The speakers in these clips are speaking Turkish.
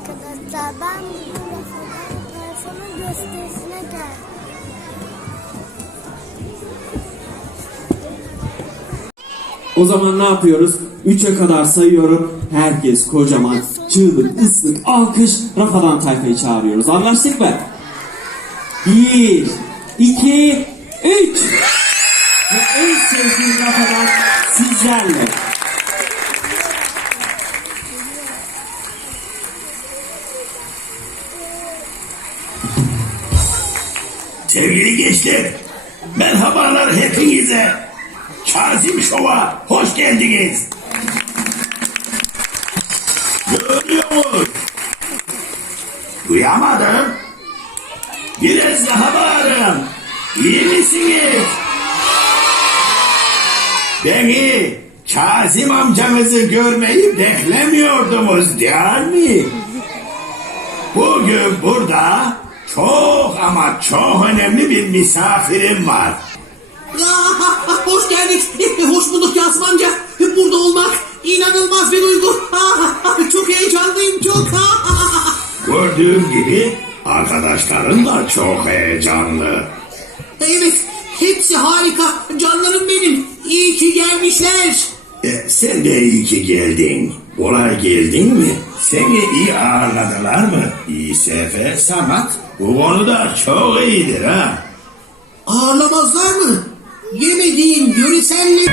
arkadaşlar. Ben bugün Rafadan gösterisine geldim. O zaman ne yapıyoruz? 3'e kadar sayıyorum. Herkes kocaman çığlık, ıslık, alkış Rafadan Tayfa'yı çağırıyoruz. Anlaştık mı? 1, 2, 3. Ve en sevdiğim Rafadan sizlerle. Sevgili gençler, merhabalar hepinize. Kazım Şov'a hoş geldiniz. Görüyor musun? Duyamadım. Biraz daha bağırın. İyi misiniz? Beni Kazım amcanızı görmeyi beklemiyordunuz değil mi? Bugün burada çok ama çok önemli bir misafirim var. Aa, hoş geldik. Hoş bulduk amca. Burada olmak inanılmaz bir duygu. Çok heyecanlıyım çok. Gördüğüm gibi arkadaşların da çok heyecanlı. Evet, hepsi harika. Canlarım benim. İyi ki gelmişler. E, sen de iyi ki geldin. Kolay geldin mi? Seni iyi ağırladılar mı? İSF Sanat bu konuda çok iyidir ha. Ağırlamazlar mı? Yemediğim yöreselli...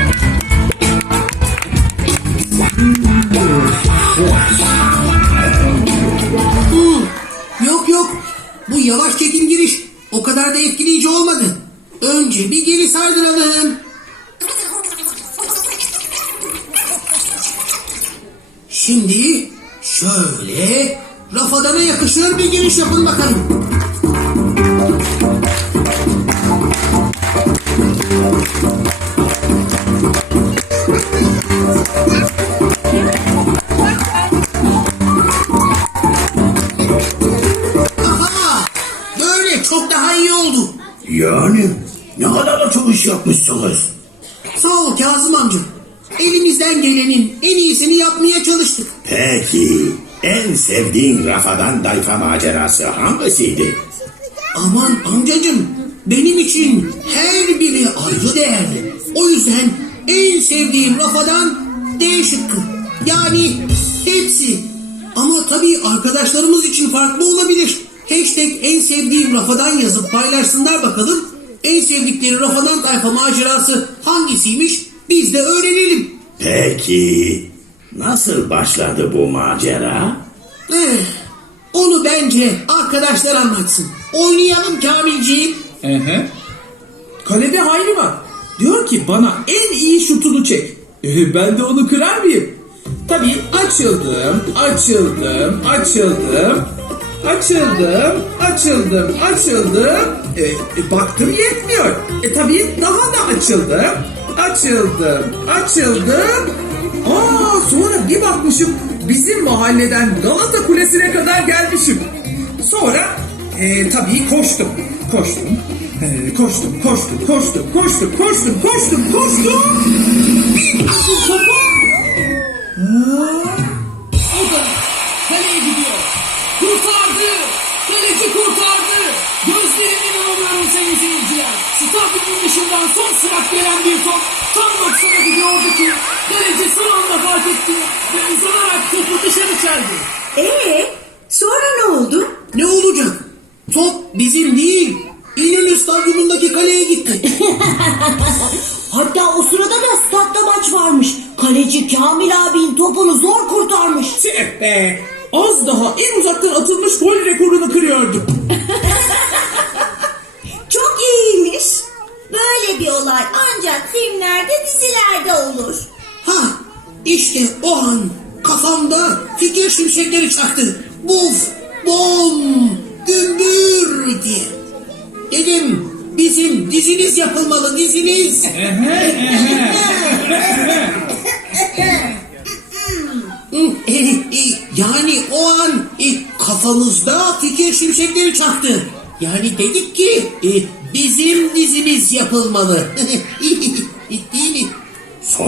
Hmm, Yok yok. Bu yavaş çekim giriş o kadar da etkileyici olmadı. Önce bir geri sardıralım. Şimdi şöyle rafadana yakışır bir giriş yapın bakalım. Aha! Böyle çok daha iyi oldu. Yani ne kadar da çok iş yapmışsınız. Sağ ol Kazım amca. Elimizden gelenin en iyisini yapmaya çalıştık. Peki en sevdiğin Rafadan Dayfa macerası hangisiydi? Aman amcacım benim için her biri ayrı değerli. O yüzden en sevdiğim rafadan D şıkkı. Yani hepsi. Ama tabii arkadaşlarımız için farklı olabilir. Hashtag en sevdiğim rafadan yazıp paylaşsınlar bakalım. En sevdikleri rafadan tayfa macerası hangisiymiş biz de öğrenelim. Peki nasıl başladı bu macera? Eh, onu bence arkadaşlar anlatsın. Oynayalım Kamilciğim. Ehe. Kalede Hayri var. Diyor ki bana en iyi şutunu çek. E, ben de onu kırar mıyım? Tabii açıldım, açıldım, açıldım, açıldım, açıldım, açıldım. E, e, baktım yetmiyor. E tabii daha da açıldım, açıldım, açıldım. Sonra bir bakmışım bizim mahalleden Galata Kulesi'ne kadar gelmişim. Sonra e, tabii koştum, koştum, e, koştum, koştum, koştum, koştum, koştum, koştum, koştum. Bir topa. İnanamıyorum sayın seyirciler. Stadyumun dışından son sırak gelen bir top tam baksana gidiyordu ki kaleci son anda fark etti ve uzanarak topu dışarı çeldi. Ee, sonra ne oldu? Ne olacak? Top bizim değil. İnönü stadyumundaki kaleye gitti. Hatta o sırada da statta maç varmış. Kaleci Kamil abinin topunu zor kurtarmış. Tüh be. Az daha en uzaktan atılmış gol rekorunu kırıyordum. Çok iyiymiş. Böyle bir olay ancak filmlerde dizilerde olur. Ha işte o an kafamda fikir şimşekleri çaktı. Buf, bom, gümbür diye. Dedim bizim diziniz yapılmalı diziniz. Hı, e, e, yani o an e, kafamızda fikir şimşekleri çaktı. Yani dedik ki e, bizim dizimiz yapılmalı.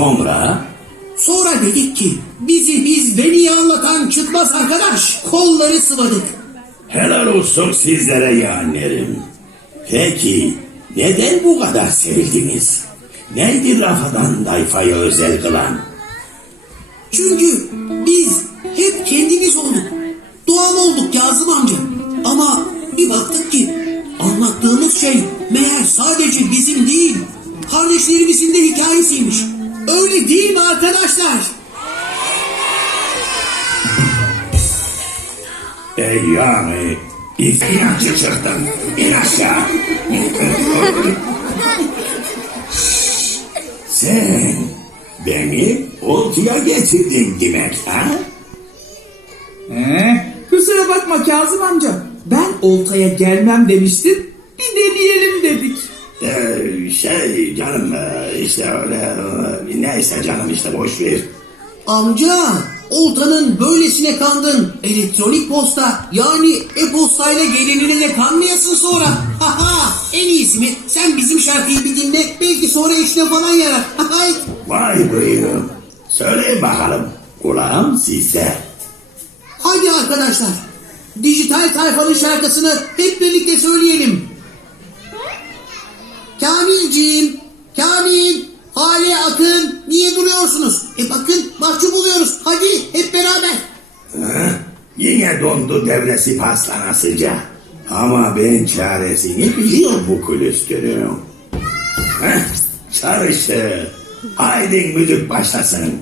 Sonra Sonra dedik ki bizi biz beni anlatan çıkmaz arkadaş kolları sıvadık. Helal olsun sizlere yeğenlerim. Peki neden bu kadar sevildiniz? Neydi Rafadan Tayfa'yı özel kılan? Çünkü biz hep kendimiz olduk. Doğal olduk Kazım amca. Ama bir baktık ki anlattığımız şey meğer sadece bizim değil, kardeşlerimizin de hikayesiymiş. Öyle değil mi arkadaşlar? Ey yani İnatçı çıktın. İn aşağı. Sen beni oltuya getirdin demek ha? Ee, kusura bakma Kazım amca. Ben oltaya gelmem demiştim. Şey canım e, işte öyle e, neyse canım işte boş ver. Amca, oltanın böylesine kandın. Elektronik posta yani e-postayla gelinine de kanmayasın sonra. Haha, en iyisi mi? Sen bizim şarkıyı bir dinle. Belki sonra işine falan yarar. Vay buyurun. Söyleyin bakalım. Kulağım sizde. Hadi arkadaşlar. Dijital tayfanın şarkısını hep birlikte Dondu devresi paslanasıca. Ama ben çaresini biliyorum bu külüstürün. Heh, çalıştı. Haydi müzik başlasın.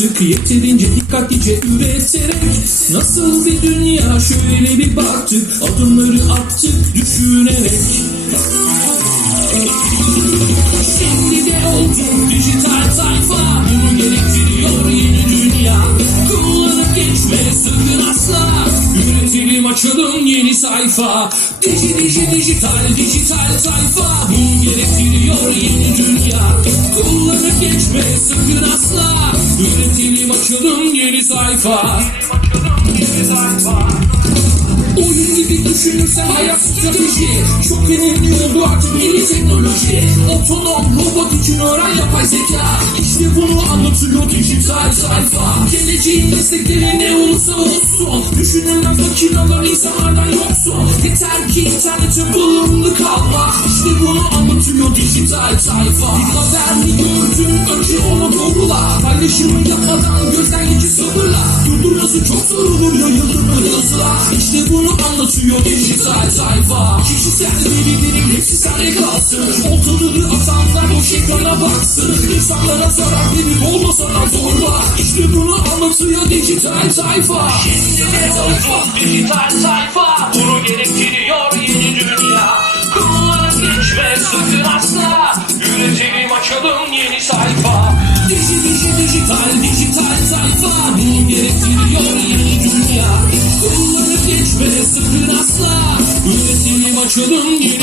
Artık Yeterince dikkatlice üreterek Nasıl bir dünya? Şöyle bir baktık Adımları attık düşünerek Açalım yeni sayfa. Diji diji dijital dijital sayfa. Bunu gerektiriyor yeni dünya. Kullanıp geçme sakın asla. Üretelim açalım yeni sayfa. Oyun düşünürsen hayat strateji. Çok önemli oldu artık yeni teknoloji. Otonom robot için öğren yapay zeka. İşte bunu anlatıyor dijital sayfa. Geleceğin meslekleri ne olursa olsun. Düşünülen makineler insanlardan yoksun. Yeter ki internete bağımlı kalma. İşte bunu anlatıyor dijital sayfa. Bir haber mi gördün önce onu doğrula. Paylaşımı yapmadan gözden geçir sabırla. Durdurması çok zor olur yayılır böyle hızla İşte bunu anlatıyor dijital sayfa Kişisel verilerin hepsi sende kalsın Oltaları atanlar boş ekrana baksın İnsanlara zarar verip olma sana zorla İşte bunu anlatıyor dijital sayfa Şimdi de sayfa dijital sayfa Bunu gerektiriyor yeni dünya Kullanıp geçme sakın asla Üretelim açalım yeni sayfa Diji diji dijital dijital sayfa Bunu gerektiriyor yeni dünya Kullanıp geçme sakın asla Üretelim açalım yeni